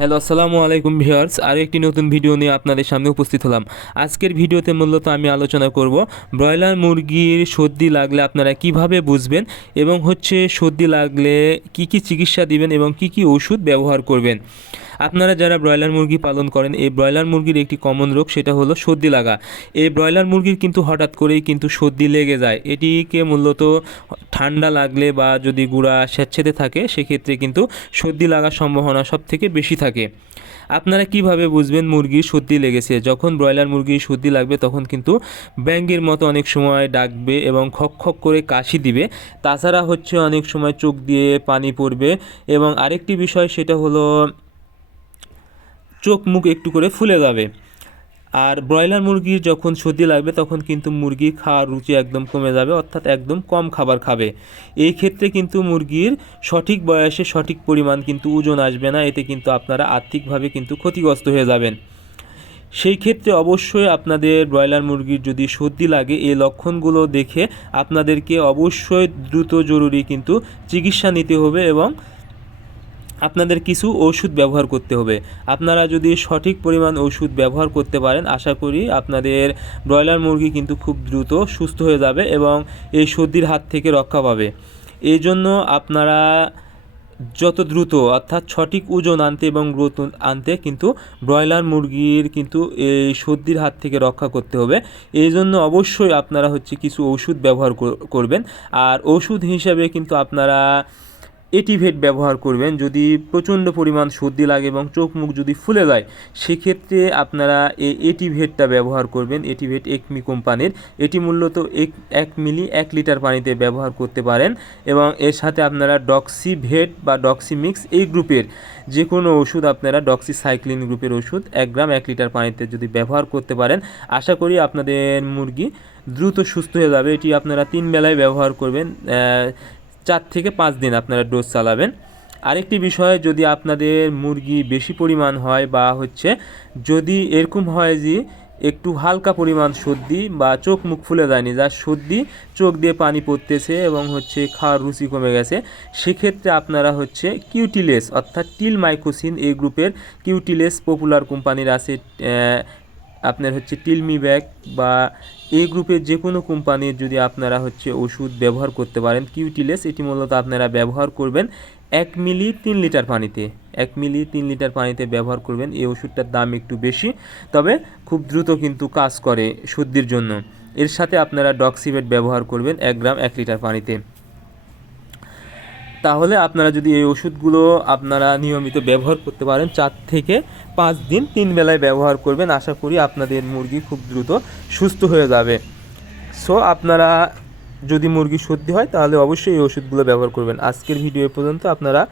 Hello, আসসালামু আলাইকুম viewers. আরও একটি নতুন ভিডিও নিয়ে আপনাদের সামনে উপস্থিত হলাম। আজকের ভিডিওতে মূলত আমি আলোচনা করব ব্রয়লার মুরগির সর্দি লাগলে আপনারা কীভাবে বুঝবেন এবং হচ্ছে সর্দি লাগলে কি কি চিকিৎসা দিবেন এবং কি কি ওষুধ ব্যবহার করবেন। আপনারা যারা ব্রয়লার মুরগি পালন করেন, এই ব্রয়লার মুরগির একটি কমন রোগ সেটা হলো সর্দি লাগা। এই ব্রয়লার মুরগির কিন্তু হঠাৎ করেই কিন্তু সর্দি লেগে যায়। এটিকে মূলত ঠান্ডা লাগলে বা যদি গুঁড়া স্বেচ্ছেদে থাকে, সেক্ষেত্রে কিন্তু সর্দি লাগার সম্ভাবনা সব থেকে বেশি থাকে। আপনারা কীভাবে বুঝবেন মুরগির সর্দি লেগেছে? যখন ব্রয়লার মুরগির সর্দি লাগবে, তখন কিন্তু ব্যাঙ্গের মতো অনেক সময় ডাকবে এবং খক খক করে কাশি দিবে। তাছাড়া হচ্ছে অনেক সময় চোখ দিয়ে পানি পড়বে। এবং আরেকটি বিষয় সেটা হলো চোখ মুখ একটু করে ফুলে যাবে। আর ব্রয়লার মুরগির যখন সর্দি লাগবে, তখন কিন্তু মুরগি খাওয়ার রুচি একদম কমে যাবে, অর্থাৎ একদম কম খাবার খাবে। এই ক্ষেত্রে কিন্তু মুরগির সঠিক বয়সে সঠিক পরিমাণ কিন্তু ওজন আসবে না, এতে কিন্তু আপনারা আর্থিকভাবে কিন্তু ক্ষতিগ্রস্ত হয়ে যাবেন। সেই ক্ষেত্রে অবশ্যই আপনাদের ব্রয়লার মুরগির যদি সর্দি লাগে, এই লক্ষণগুলো দেখে আপনাদেরকে অবশ্যই দ্রুত জরুরি কিন্তু চিকিৎসা নিতে হবে এবং আপনাদের কিছু ওষুধ ব্যবহার করতে হবে। আপনারা যদি সঠিক পরিমাণ ওষুধ ব্যবহার করতে পারেন, আশা করি আপনাদের ব্রয়লার মুরগি কিন্তু খুব দ্রুত সুস্থ হয়ে যাবে এবং এই সর্দির হাত থেকে রক্ষা পাবে। এই জন্য আপনারা যত দ্রুত অর্থাৎ সঠিক ওজন আনতে এবং গ্রোথ আনতে কিন্তু ব্রয়লার মুরগির কিন্তু এই সর্দির হাত থেকে রক্ষা করতে হবে। এই জন্য অবশ্যই আপনারা হচ্ছে কিছু ওষুধ ব্যবহার কর- করবেন। আর ওষুধ হিসাবে কিন্তু আপনারা এটিভেট ব্যবহার করবেন। যদি প্রচণ্ড পরিমাণ সর্দি লাগে এবং চোখ মুখ যদি ফুলে যায়, সেক্ষেত্রে আপনারা এই এটিভেটটা ব্যবহার করবেন। এটিভেট একমি কোম্পানির। এটি মূলত এক এক মিলি, এক লিটার পানিতে ব্যবহার করতে পারেন এবং এর সাথে আপনারা ডক্সিভেট বা ডক্সিমিক্স এই গ্রুপের যে কোনো ওষুধ আপনারা ডক্সিসাইক্লিন গ্রুপের ওষুধ এক গ্রাম, এক লিটার পানিতে যদি ব্যবহার করতে পারেন। আশা করি আপনাদের মুরগি দ্রুত সুস্থ হয়ে যাবে। এটি আপনারা তিন বেলায় ব্যবহার করবেন। চার থেকে পাঁচ দিন আপনারা ডোজ চালাবেন। আরেকটি বিষয়, যদি আপনাদের মুরগি বেশি পরিমাণ হয় বা হচ্ছে যদি এরকম হয় যে একটু হালকা পরিমাণ সর্দি বা চোখ মুখ ফুলে যায়নি, যার সর্দি চোখ দিয়ে পানি পড়তেছে এবং হচ্ছে খাওয়ার রুচি কমে গেছে, সেক্ষেত্রে আপনারা হচ্ছে কিউটিলেস অর্থাৎ টিল মাইক্রোসিন এই গ্রুপের কিউটিলেস পপুলার কোম্পানির আছে আপনার হচ্ছে টিলমি ব্যাগ বা এই গ্রুপের যে কোনো কোম্পানির যদি আপনারা হচ্ছে ওষুধ ব্যবহার করতে পারেন কিউটিলেস এটি মূলত আপনারা ব্যবহার করবেন এক মিলি তিন লিটার পানিতে। এক মিলি তিন লিটার পানিতে ব্যবহার করবেন, এই ওষুধটার দাম একটু বেশি, তবে খুব দ্রুত কিন্তু কাজ করে সর্দির জন্য। এর সাথে আপনারা ডক্সিভেট ব্যবহার করবেন এক গ্রাম এক লিটার পানিতে। তাহলে আপনারা যদি এই ওষুধগুলো আপনারা নিয়মিত ব্যবহার করতে পারেন, চার থেকে পাঁচ দিন তিন বেলায় ব্যবহার করবেন, আশা করি আপনাদের মুরগি খুব দ্রুত সুস্থ হয়ে যাবে। সো আপনারা যদি মুরগি সর্দি হয়, তাহলে অবশ্যই এই ওষুধগুলো ব্যবহার করবেন। আজকের ভিডিও পর্যন্ত আপনারা